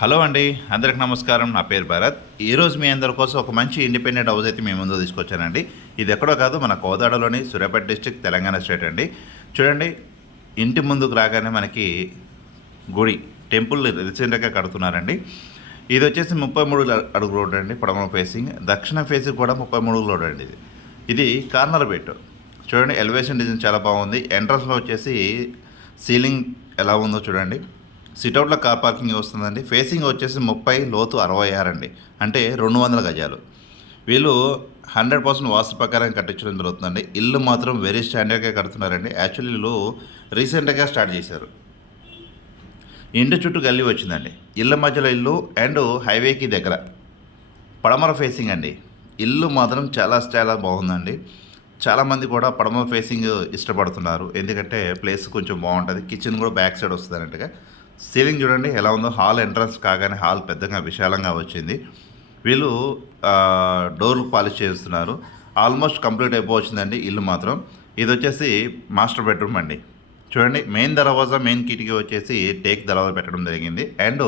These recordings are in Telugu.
హలో అండి, అందరికి నమస్కారం. నా పేరు భరత్. ఈరోజు మీ అందరి కోసం ఒక మంచి ఇండిపెండెంట్ హౌస్ అయితే మీ ముందు తీసుకొచ్చానండి. ఇది ఎక్కడో కాదు, మన కోదాడలోని సూర్యాపేట డిస్ట్రిక్ట్, తెలంగాణ స్టేట్ అండి. చూడండి, ఇంటి ముందుకు రాగానే మనకి గుడి టెంపుల్ రీసెంట్గా కడుతున్నారండి. ఇది వచ్చేసి 33 అడుగు రోడ్ అండి, పడమర ఫేసింగ్. దక్షిణ ఫేసింగ్ కూడా 33 రోడ్ అండి. ఇది కార్నర్ బెట్. చూడండి, ఎలివేషన్ డిజైన్ చాలా బాగుంది. ఎంట్రన్స్లో వచ్చేసి సీలింగ్ ఎలా ఉందో చూడండి. సిట్అవుట్లో కార్ పార్కింగ్ వస్తుందండి. ఫేసింగ్ వచ్చేసి 30, లోతు 66 అండి, అంటే 200 గజాలు. వీళ్ళు 100% వాస్తు ప్రకారం కట్టించడం జరుగుతుందండి. ఇల్లు మాత్రం వెరీ స్టాండర్డ్గా కడుతున్నారండి. యాక్చువల్లీ వీళ్ళు రీసెంట్గా స్టార్ట్ చేశారు. ఇంటి చుట్టూ గల్లీ వచ్చిందండి. ఇళ్ళ మధ్యలో ఇల్లు అండ్ హైవేకి దగ్గర పడమర ఫేసింగ్ అండి. ఇల్లు మాత్రం చాలా చాలా బాగుందండి. చాలామంది కూడా పడమర ఫేసింగ్ ఇష్టపడుతున్నారు, ఎందుకంటే ప్లేస్ కొంచెం బాగుంటుంది. కిచెన్ కూడా బ్యాక్ సైడ్ వస్తుంది అన్నట్టుగా. సీలింగ్ చూడండి ఎలా ఉందో. హాల్ ఎంట్రన్స్ కాగానే హాల్ పెద్దగా విశాలంగా వచ్చింది. వీళ్ళు డోర్లు పాలిష్ చేస్తున్నారు. ఆల్మోస్ట్ కంప్లీట్ అయిపోవచ్చిందండి ఇల్లు మాత్రం. ఇది వచ్చేసి మాస్టర్ బెడ్రూమ్ అండి. చూడండి, మెయిన్ దర్వాజా, మెయిన్ కిటికీ వచ్చేసి టేక్ దర్వాజా పెట్టడం జరిగింది. అండ్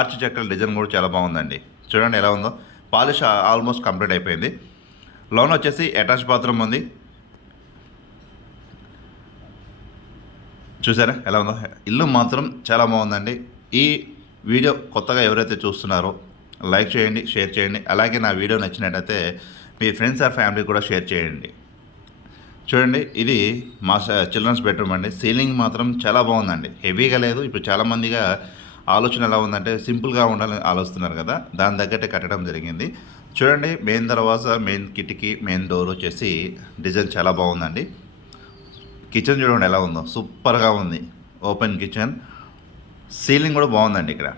ఆర్చ్ చెక్కల డిజైన్ కూడా చాలా బాగుందండి. చూడండి ఎలా ఉందో. పాలిష్ ఆల్మోస్ట్ కంప్లీట్ అయిపోయింది. లోన్ వచ్చేసి అటాచ్ బాత్రూమ్ ఉంది. చూసారా ఎలా ఉందో. ఇల్లు మాత్రం చాలా బాగుందండి. ఈ వీడియో కొత్తగా ఎవరైతే చూస్తున్నారో లైక్ చేయండి, షేర్ చేయండి. అలాగే నా వీడియో నచ్చినట్టయితే మీ ఫ్రెండ్స్ ఆర్ ఫ్యామిలీ కూడా షేర్ చేయండి. చూడండి, ఇది మా చిల్డ్రన్స్ బెడ్రూమ్ అండి. సీలింగ్ మాత్రం చాలా బాగుందండి. హెవీగా లేదు. ఇప్పుడు చాలామందిగా ఆలోచన ఎలా ఉందంటే సింపుల్గా ఉండాలని ఆలోచిస్తున్నారు కదా, దాని తగ్గట్టే కట్టడం జరిగింది. చూడండి, మెయిన్ దర్వాజా, మెయిన్ కిటికీ, మెయిన్ డోర్ వచ్చేసి డిజైన్ చాలా బాగుందండి. కిచెన్ చూడండి ఎలా ఉందో, సూపర్గా ఉంది. Open kitchen. సీలింగ్ కూడా బాగుందండి. ఇక్కడ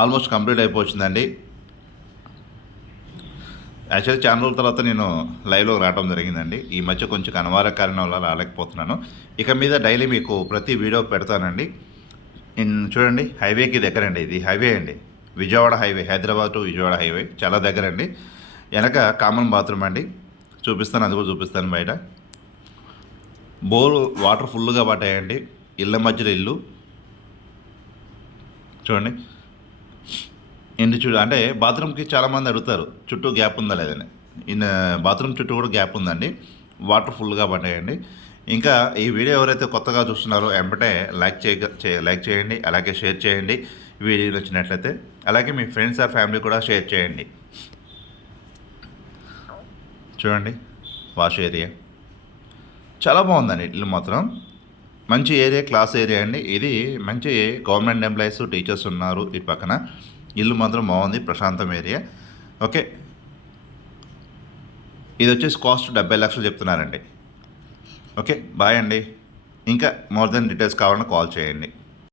ఆల్మోస్ట్ కంప్లీట్ అయిపోవచ్చిందండి. యాక్చువల్లీ చాలా రోజుల తర్వాత నేను లైవ్లో రావడం జరిగిందండి. ఈ మధ్య కొంచెం అనివార్య కారణం వల్ల రాలేకపోతున్నాను. ఇక మీద డైలీ మీకు ప్రతి వీడియో పెడతానండి. చూడండి, హైవేకి దగ్గర అండి. ఇది హైవే అండి, Vijayawada highway, Hyderabad to Vijayawada highway చాలా దగ్గర అండి. వెనక కామన్ బాత్రూమ్ అండి, చూపిస్తాను, అది కూడా చూపిస్తాను. బయట బోరు వాటర్ ఫుల్గా పట్టాయండి. ఇళ్ళ మధ్యలో ఇల్లు చూడండి. అంటే బాత్రూమ్కి చాలామంది అడుగుతారు చుట్టూ గ్యాప్ ఉందా లేదని. బాత్రూమ్ చుట్టూ కూడా గ్యాప్ ఉందండి. వాటర్ ఫుల్గా పడ్డాయండి. ఇంకా ఈ వీడియో ఎవరైతే కొత్తగా చూస్తున్నారో వెంబటే లైక్ చేయండి, అలాగే షేర్ చేయండి వీడియో నచ్చినట్లయితే. అలాగే మీ ఫ్రెండ్స్ ఆర్ ఫ్యామిలీ కూడా షేర్ చేయండి. చూడండి, వాష్ ఏరియా చాలా బాగుందండి. ఇల్లు మాత్రం మంచి ఏరియా, క్లాస్ ఏరియా అండి. ఇది మంచి గవర్నమెంట్ ఎంప్లాయీస్, టీచర్స్ ఉన్నారు ఈ పక్కన. ఇల్లు మాత్రం బాగుంది, ప్రశాంతం ఏరియా. ఓకే, ఇది వచ్చేసి కాస్ట్ 70 లక్షలు చెప్తున్నారండి. ఓకే, బాయ్ అండి. ఇంకా మోర్ దెన్ డీటెయిల్స్ కావాలని కాల్ చేయండి.